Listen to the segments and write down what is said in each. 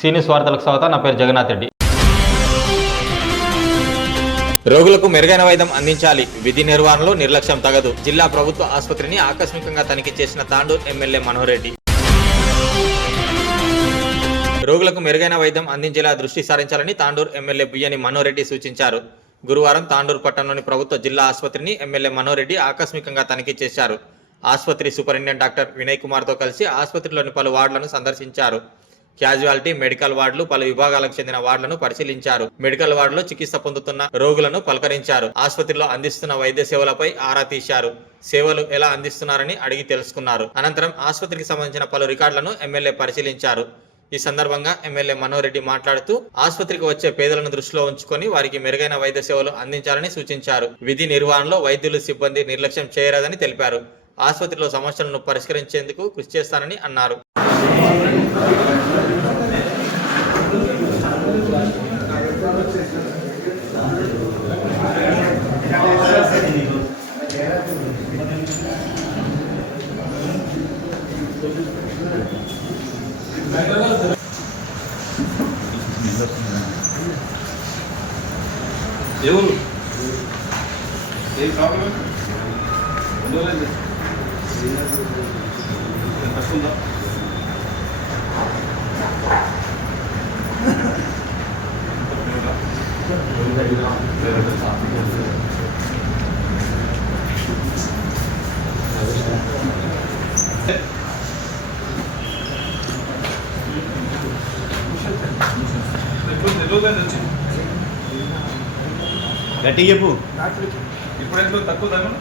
సీనియస్ వార్తలకు స్వాగతం నా పేరు జగన్నాథ్ రెడ్డి. రోగులకు మెరుగైన వైద్యం అందించాలి. విధి నిర్వహణలో నిర్లక్ష్యం తగదు. జిల్లా ప్రభుత్వ ఆసుపత్రిని ఆకస్మికంగా తనిఖీ చేసిన తాండూర్ ఎమ్మెల్యే మనోహర్ రెడ్డి. రోగులకు మెరుగైన వైద్యం అందించేలా దృష్టి సారించాలని తాండూర్ ఎమ్మెల్యే బియ్యని మనోహర్ రెడ్డి సూచించారు. గురువారం తాండూర్ పట్టణంలోని ప్రభుత్వ జిల్లా ఆసుపత్రిని ఎమ్మెల్యే మనోహర్ రెడ్డి ఆకస్మికంగా తనిఖీ చేశారు. ఆసుపత్రి సూపరింటెండెంట్ డాక్టర్ వినయ్ కుమార్తో కలిసి ఆసుపత్రిలోని పలు వార్డులను సందర్శించారు. క్యాజువాలిటీ మెడికల్ వార్డులు పలు విభాగాలకు చెందిన వార్డులను పరిశీలించారు. మెడికల్ వార్డులో చికిత్స పొందుతున్న రోగులను పలకరించారు. ఆసుపత్రిలో అందిస్తున్న వైద్య సేవలపై ఆరా తీశారు. సేవలు ఎలా అందిస్తున్నారని అడిగి తెలుసుకున్నారు. అనంతరం ఆసుపత్రికి సంబంధించిన పలు రికార్డులను ఎమ్మెల్యే పరిశీలించారు. ఈ సందర్భంగా ఎమ్మెల్యే మనోహర్ రెడ్డి మాట్లాడుతూ ఆసుపత్రికి వచ్చే పేదలను దృష్టిలో ఉంచుకొని వారికి మెరుగైన వైద్య సేవలు అందించాలని సూచించారు. విధి నిర్వహణలో వైద్యులు సిబ్బంది నిర్లక్ష్యం చేయరాదని తెలిపారు. ఆసుపత్రిలో సమస్యలను పరిష్కరించేందుకు కృషి చేస్తానని అన్నారు. ఎవరు ఏ ప్రాబ్లం ఉండలేదు తక్కువ వచ్చి గట్టి చెప్పు. ఇప్పుడు ఎంత తక్కువ మొక్కలు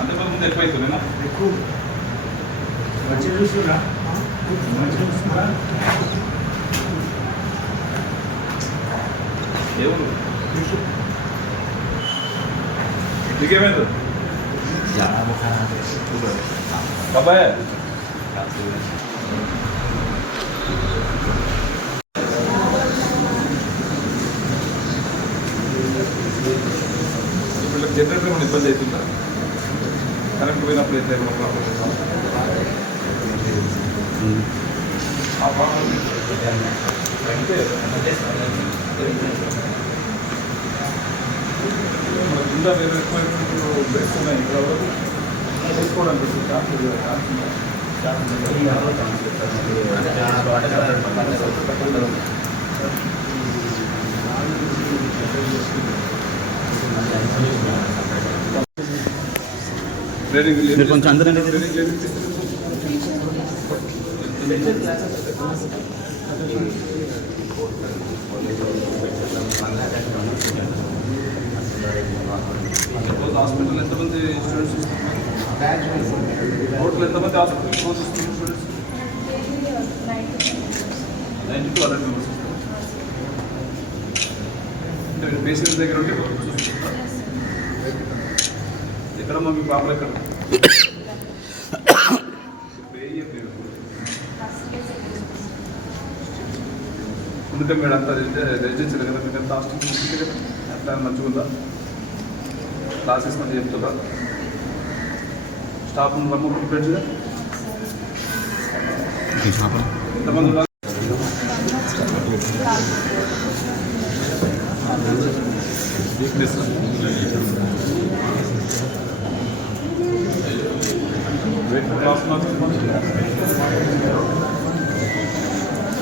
అంతకు ముందు ఎక్కువ అవుతుందేనా ఎవరు నీకేమైంది? బాబాయ్ వీళ్ళకి జనరేటర్ ఏమైనా ఇబ్బంది అవుతుందా? కరెంట్ పోయినప్పుడు అయితే ఏమైనా ప్రాబ్లం మన కింద వేరే ఎక్కువ బెడ్స్ ఉన్నాయి ఇక్కడ వరకు వేసుకోవడానికి వస్తుంది. ఛాన్స్ ఉంది. ఛాన్స్ ఉందా? ట్రైనింగ్ లేదు. మీరు కొంచెం అందరం దగ్గర హాస్పిటల్ ఎంతమంది స్టూడెంట్స్? టోటల్ ఎంతమంది hospital students? Ninety two hundred members. Patient దగ్గర ఉంటే ఎక్కడమ్మా మీ పాపలు ఎక్కడ? ఇయర్ మీరు? అంతా రెసిడెన్సీ కదా మీకు అంతా హాస్టల్ కదా? క్లాసెస్ మంచిగా చెప్తుందా స్టాఫ్ ముగ్గురు ఫ్రెండ్స్గా ఎంతమంది ఉన్నారు? వీక్నెస్ వెయిట్ క్లాస్ ఏ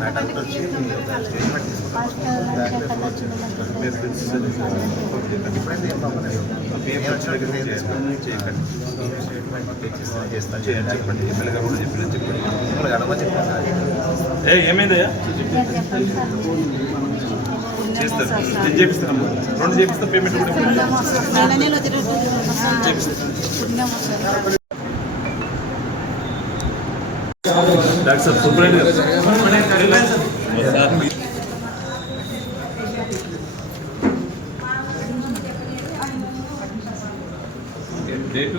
ఇవ్వండి. మాకిన రాకుండా సంవత్సరం వేస్తారు మంత్రి ఏ ఏమైందయ్యా చేస్తారు నేను చేపిస్తాను రెండు చేపిస్తా. పేమెంట్ కూడా చేపిస్తాను డాక్టర్ సార్ సూపరింటెండెంట్ గారు డేటు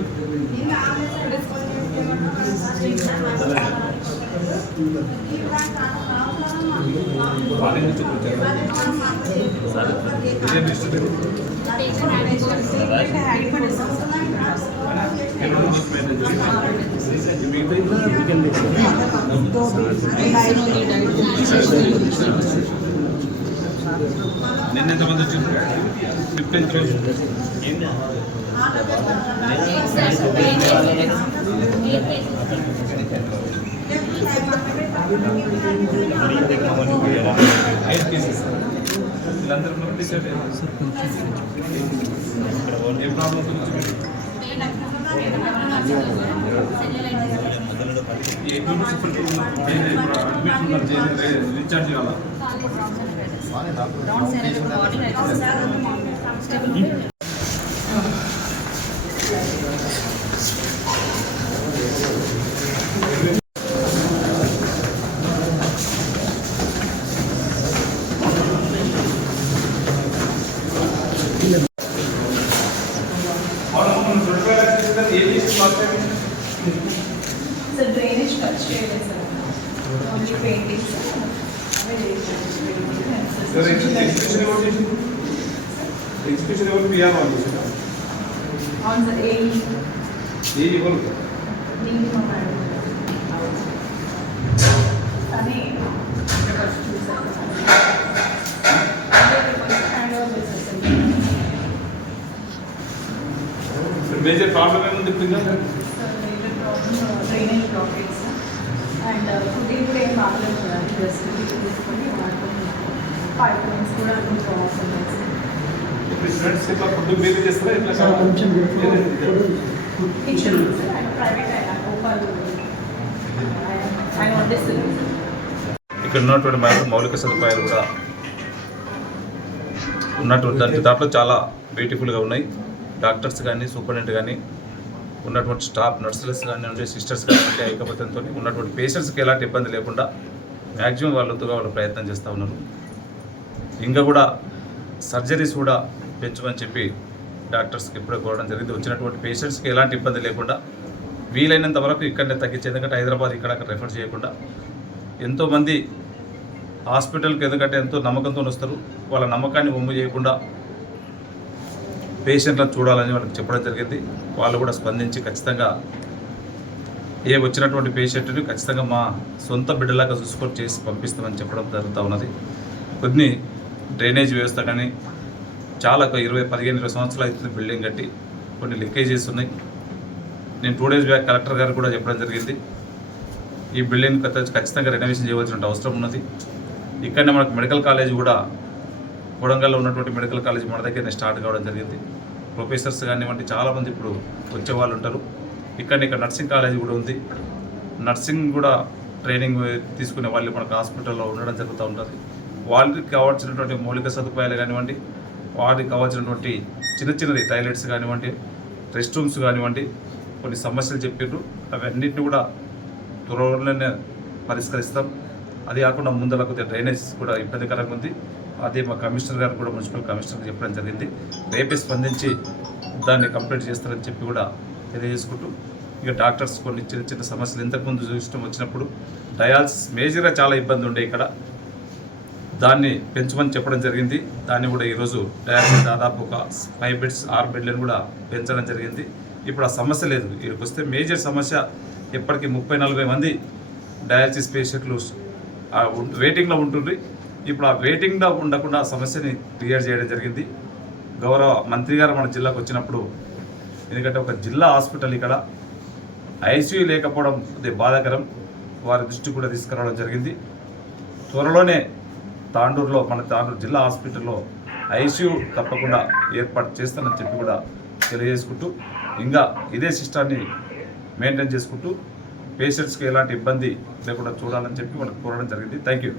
వాళ్ళే నుంచి వచ్చారు సరే నిన్న ఎంతమంది వచ్చింది ఫిఫ్టీన్ ఐదు కేసెస్ వీళ్ళందరూ డిసైడ్ ఏ ప్రాబ్లం గురించి రీఛార్జ్ కావాలి సార్ డ్రైనేజ్ టచ్ చేయలేదు సార్ ఓన్లీ పెయింటింగ్స్ అవే సార్ చేయించారు ఎగ్జిబిషన్ ఎవరు చేసింది ఎగ్జిబిషన్ ఎవరు పిఆర్ వాళ్ళు చేసిందా అవును సార్ ఏ ఏ ఎవరు దీనికి మా మేడం కానీ ఇక్కడ వచ్చి చూసారు హ్యాండ్ ఓవర్ చేశారు సార్ మేజర్ ప్రాబ్లం ఏముంది ఇప్పుడు ఇంకా sir major problem drainage blockage and కూడా ఏం బాగలేదు తీసుకొని కూడా అన్ని కిచెన్ ప్రైవేట్ గోపాల్ ఆయన ఇక్కడ ఉన్నటువంటి మనకు మౌలిక సదుపాయాలు కూడా ఉన్నటువంటి దాంట్లో దాంట్లో చాలా బ్యూటిఫుల్గా ఉన్నాయి. డాక్టర్స్ కానీ సూపరింటెండెంట్ కానీ ఉన్నటువంటి స్టాఫ్ నర్సులెస్ కానివ్వండి సిస్టర్స్ కానివ్వండి ఐకమత్యంతో ఉన్నటువంటి పేషెంట్స్కి ఎలాంటి ఇబ్బంది లేకుండా మ్యాక్సిమం వాళ్ళతో వాళ్ళు ప్రయత్నం చేస్తూ ఉన్నారు. ఇంకా కూడా సర్జరీస్ కూడా పెంచమని చెప్పి డాక్టర్స్కి ఇప్పుడే కోరడం జరిగింది. వచ్చినటువంటి పేషెంట్స్కి ఎలాంటి ఇబ్బంది లేకుండా వీలైనంత వరకు ఇక్కడనే తగ్గించి ఎందుకంటే హైదరాబాద్ ఇక్కడ అక్కడ రెఫర్ చేయకుండా ఎంతోమంది హాస్పిటల్కి ఎందుకంటే ఎంతో నమ్మకంతో వస్తారు. వాళ్ళ నమ్మకాన్ని ఒమ్ము చేయకుండా పేషెంట్లను చూడాలని వాళ్ళకి చెప్పడం జరిగింది. వాళ్ళు కూడా స్పందించి ఖచ్చితంగా ఏ వచ్చినటువంటి పేషెంట్ని ఖచ్చితంగా మా సొంత బిడ్డలాగా చూసుకొని చేసి పంపిస్తామని చెప్పడం జరుగుతూ ఉన్నది. కొన్ని డ్రైనేజ్ వ్యవస్థ కానీ చాలా ఒక ఇరవై పదిహేను ఇరవై సంవత్సరాలు అవుతుంది బిల్డింగ్ కట్టి. కొన్ని లీకేజెస్ ఉన్నాయి. నేను టూ డేస్ బ్యాక్ కలెక్టర్ గారు కూడా చెప్పడం జరిగింది. ఈ బిల్డింగ్ ఖచ్చితంగా రెనోవేషన్ చేయవలసిన అవసరం ఉన్నది. ఇక్కడనే మనకు మెడికల్ కాలేజ్ కూడా కొడంగల్లో ఉన్నటువంటి మెడికల్ కాలేజ్ మన దగ్గరనే స్టార్ట్ కావడం జరిగింది. ప్రొఫెసర్స్ కానివ్వండి చాలామంది ఇప్పుడు వచ్చే వాళ్ళు ఉంటారు. ఇక్కడ ఇక్కడ నర్సింగ్ కాలేజ్ కూడా ఉంది. నర్సింగ్ కూడా ట్రైనింగ్ తీసుకునే వాళ్ళు మనకు హాస్పిటల్లో ఉండడం జరుగుతూ ఉంటుంది. వాళ్ళకి కావాల్సినటువంటి మౌలిక సదుపాయాలు కానివ్వండి వాటికి కావాల్సినటువంటి చిన్న చిన్నది టాయిలెట్స్ కానివ్వండి రెస్ట్ రూమ్స్ కానివ్వండి కొన్ని సమస్యలు చెప్పారు అవన్నిటిని కూడా త్వరలోనే పరిష్కరిస్తాం. అది కాకుండా ముందర కొద్దిగా డ్రైనేజ్ కూడా ఇబ్బందికరంగా ఉంది. అదే మా కమిషనర్ గారు కూడా మున్సిపల్ కమిషనర్ చెప్పడం జరిగింది. రేపే స్పందించి దాన్ని కంప్లీట్ చేస్తారని చెప్పి కూడా తెలియజేసుకుంటూ ఇక డాక్టర్స్ కొన్ని చిన్న చిన్న సమస్యలు ఇంతకుముందు చూసిన వచ్చినప్పుడు డయాలసిస్ మేజర్గా చాలా ఇబ్బంది ఉండే ఇక్కడ. దాన్ని పెంచమని చెప్పడం జరిగింది. దాన్ని కూడా ఈరోజు డయాలసిస్ దాదాపు ఒక ఫైవ్ బెడ్స్ ఆరు బెడ్లను కూడా పెంచడం జరిగింది. ఇప్పుడు ఆ సమస్య లేదు. ఇక్కడికి వస్తే మేజర్ సమస్య ఇప్పటికీ ముప్పై నలభై మంది డయాలసిస్ పేషెంట్లు వెయిటింగ్లో ఉంటుంది. ఇప్పుడు ఆ వెయిటింగ్లో ఉండకుండా సమస్యని క్లియర్ చేయడం జరిగింది. గౌరవ మంత్రి గారు మన జిల్లాకు వచ్చినప్పుడు ఎందుకంటే ఒక జిల్లా హాస్పిటల్ ఇక్కడ ఐసీయూ లేకపోవడం అది బాధాకరం. వారి దృష్టి కూడా తీసుకురావడం జరిగింది. త్వరలోనే తాండూరులో మన తాండూరు జిల్లా హాస్పిటల్లో ఐసీయూ తప్పకుండా ఏర్పాటు చేస్తానని చెప్పి కూడా తెలియజేసుకుంటూ ఇంకా ఇదే సిస్టాన్ని మెయింటైన్ చేసుకుంటూ పేషెంట్స్కి ఎలాంటి ఇబ్బంది లేకుండా చూడాలని చెప్పి మనకు కోరడం జరిగింది. Thank you